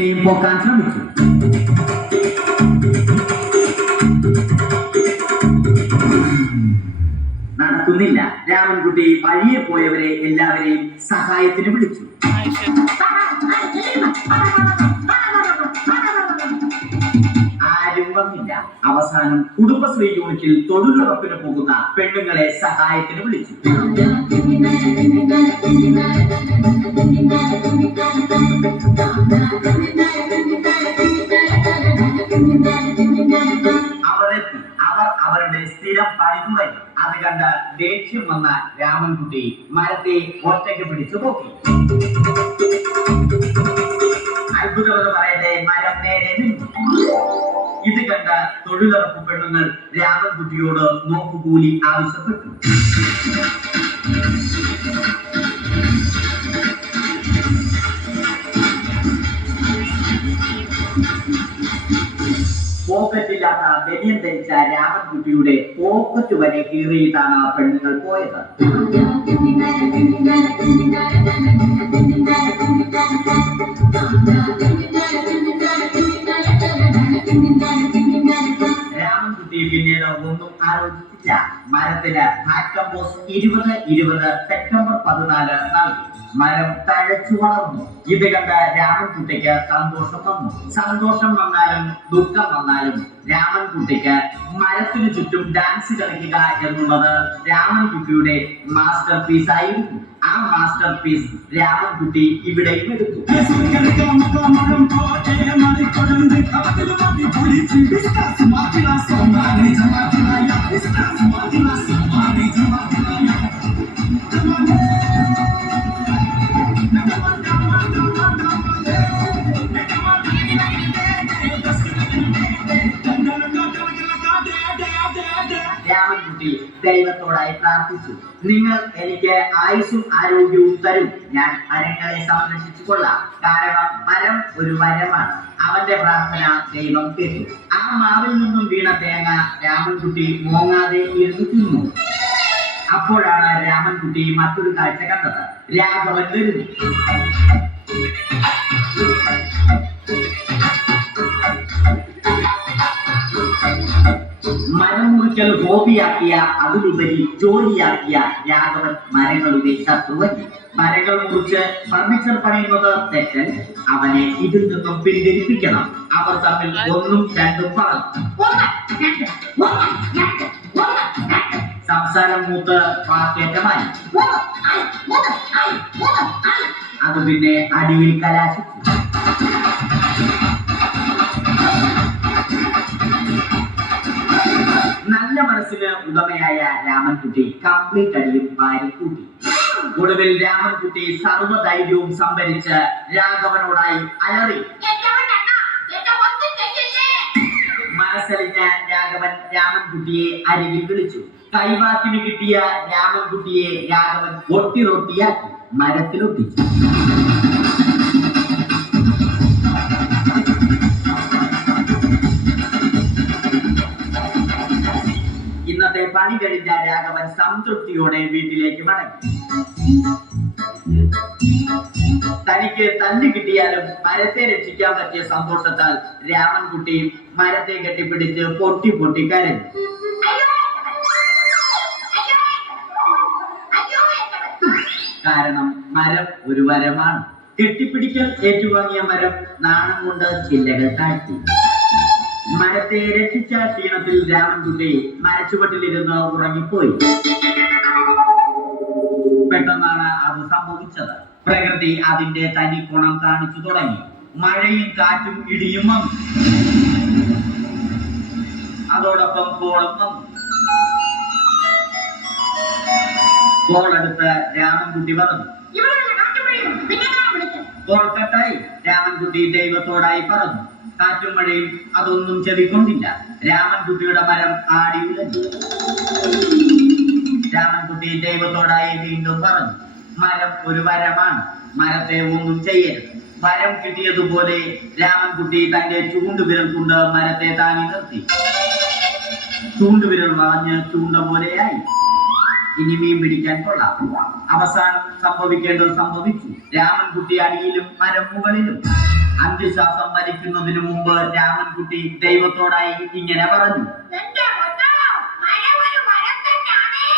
പോക്കാൻ ശ്രമിച്ചു. നടക്കുന്നില്ല. രാമൻകുട്ടി വഴിയെ പോയവരെ എല്ലാവരെയും സഹായത്തിന് വിളിച്ചു. ആരും വന്നില്ല. അവസാനം കുടുംബശ്രീ യൂണിറ്റിൽ തൊഴിലുറപ്പിന് പോകുന്ന പെണ്ണുങ്ങളെ സഹായത്തിന് വിളിച്ചു. അവർ അവരുടെ സ്ഥിരം പണി തുടങ്ങി. അത് കണ്ട ദേഷ്യം വന്ന രാമൻകുട്ടി മരത്തെ ഒറ്റയ്ക്ക് പിടിച്ചു നോക്കി. അത്ഭുതമെന്ന് പറയട്ടെ, മരം നേരെ നിന്നു. ഇത് കണ്ട തൊഴിലുറപ്പ് പെണ്ണുങ്ങൾ രാമൻകുട്ടിയോട് നോക്കുകൂലി ആവശ്യപ്പെട്ടു. പോക്കറ്റില്ലാത്ത ബനിയൻ ധരിച്ച രാമൻകുട്ടിയുടെ പോക്കറ്റ് വരെ കീറിയിട്ടാണ് പെണ്ണുങ്ങൾ പോയത്. രാമൻകുട്ടി പിന്നീട് ഒന്നും ആലോചിച്ചില്ല. മരത്തിന് ആറ്റംബോസ് 2020 സെപ്റ്റംബർ 14 നൽകി. മരം തഴച്ചു വളർന്നു. ഇത് കണ്ട രാമൻകുട്ടിക്ക് സന്തോഷം വന്നു. സന്തോഷം വന്നാലും ദുഃഖം വന്നാലും രാമൻകുട്ടിക്ക് മരത്തിനു ചുറ്റും ഡാൻസ് കളിക്കുക എന്നുള്ളത് രാമൻകുട്ടിയുടെ മാസ്റ്റർ പീസ് ആയിരുന്നു. ആ മാസ്റ്റർ പീസ് രാമൻകുട്ടി ഇവിടെയും എടുത്തു. രാമൻകുട്ടി ദൈവത്തോടായി പ്രാർത്ഥിച്ചു. നിങ്ങൾ എനിക്ക് ആയുസ്സും ആരോഗ്യവും തരും. ഞാൻ മരങ്ങളെ സംരക്ഷിച്ചു കൊള്ളാം. കാരണം മരം ഒരു വരമാണ്. അവന്റെ പ്രാർത്ഥന ദൈവം കേട്ടു. ആ മാവിൽ നിന്നും വീണ തേങ്ങ രാമൻകുട്ടി മോങ്ങാതെ ഇരുന്നു തിന്നു. അപ്പോഴാണ് രാമൻകുട്ടി മറ്റൊരു കാഴ്ച കണ്ടത്. രാഘവൻ വരുന്നു. മരം മുറിക്കൽ ഹോബിയാക്കിയ, അതിലുപരി ജോലിയാക്കിയ രാഘവൻ മരങ്ങളുടെ ശത്രുവൻ. മരങ്ങൾ മുറിച്ച് ഫർണിച്ചർ പണിയുന്നത് തെറ്റൻ. അവനെ ഇതിൽ നിന്നും പിന്തിരിപ്പിക്കണം. അവർ തമ്മിൽ ഒന്നും രണ്ടും പറഞ്ഞു. സംസാരം മൂത്ത് വാക്കേറ്റമായി. അത് പിന്നെ അടിയിൽ കലാശിച്ചു. നല്ല മനസ്സിന് ഉടമയായ രാമൻകുട്ടി കംപ്ലീറ്റ് അടിയും വാരിക്കൂട്ടി. ഒടുവിൽ രാമൻകുട്ടി സർവ്വധൈര്യവും സംഭരിച്ച് രാഘവനോടായി അലറി. മനസ്സലിഞ്ഞ രാഘവൻ രാമൻകുട്ടിയെ അരികിൽ വിളിച്ചു. കൈവാക്കിന് കിട്ടിയ രാമൻകുട്ടിയെ രാഘവൻ ഒട്ടിറൊട്ടിയാക്കി മരത്തിലൊട്ടിച്ചു. ഇന്നത്തെ പണി കഴിഞ്ഞ രാഘവൻ സംതൃപ്തിയോടെ വീട്ടിലേക്ക് മടങ്ങി. തനിക്ക് തല്ല് കിട്ടിയാലും മരത്തെ രക്ഷിക്കാൻ പറ്റിയ സന്തോഷത്താൽ രാമൻകുട്ടി മരത്തെ കെട്ടിപ്പിടിച്ച് പൊട്ടി പൊട്ടി കരഞ്ഞു. കാരണം മരം ഒരു വരമാണ്. കെട്ടിപ്പിടിക്കൽ ഏറ്റുവാങ്ങിയ മരം നാണം കൊണ്ട് ചില്ലകൾ താഴ്ത്തി. മരത്തെ രക്ഷിച്ച ക്ഷീണത്തിൽ രാമൻകുട്ടി മരച്ചുവട്ടിലിരുന്ന് ഉറങ്ങിപ്പോയി. പെട്ടെന്നാണ് അത് സംഭവിച്ചത്. പ്രകൃതി അതിന്റെ തനി ഗുണം കാണിച്ചു തുടങ്ങി. മഴയും കാറ്റും ഇടിയും വന്നു. അതോടൊപ്പം കോളും വന്നു. കോളെടുത്ത് രാമൻകുട്ടി പറഞ്ഞു. കോൾ കട്ടായി. രാമൻകുട്ടി ദൈവത്തോടായി പറഞ്ഞു. കാറ്റും മഴയും അതൊന്നും ചെവിക്കൊണ്ടില്ല. രാമൻകുട്ടിയുടെ മരം ആടി ഉലഞ്ഞു. രാമൻകുട്ടി ദൈവത്തോടായി വീണ്ടും പറഞ്ഞു. മരം ഒരു വരമാണ്. മരത്തെ ഒന്നും ചെയ്യരുത്. വരം കിട്ടിയതുപോലെ രാമൻകുട്ടി തന്റെ ചൂണ്ടുവിരൽ കൊണ്ട് മരത്തെ താങ്ങി നിർത്തി. ചൂണ്ടുവിരൽ വളഞ്ഞ് ചൂണ്ട പോലെയായി. ഇനി മീൻ പിടിക്കാൻ കൊള്ളാം. അവസാനം സംഭവിക്കേണ്ടത് സംഭവിച്ചു. രാമൻകുട്ടി അടിയിലും മരം മുകളിലും. അന്ത്യശ്വാസം വലിക്കുന്നതിനു മുമ്പ് രാമൻകുട്ടി ദൈവത്തോടായി ഇങ്ങനെ പറഞ്ഞു: എന്റെ പൊന്നോ, മരം ഒരു മരം തന്നെയാണേ.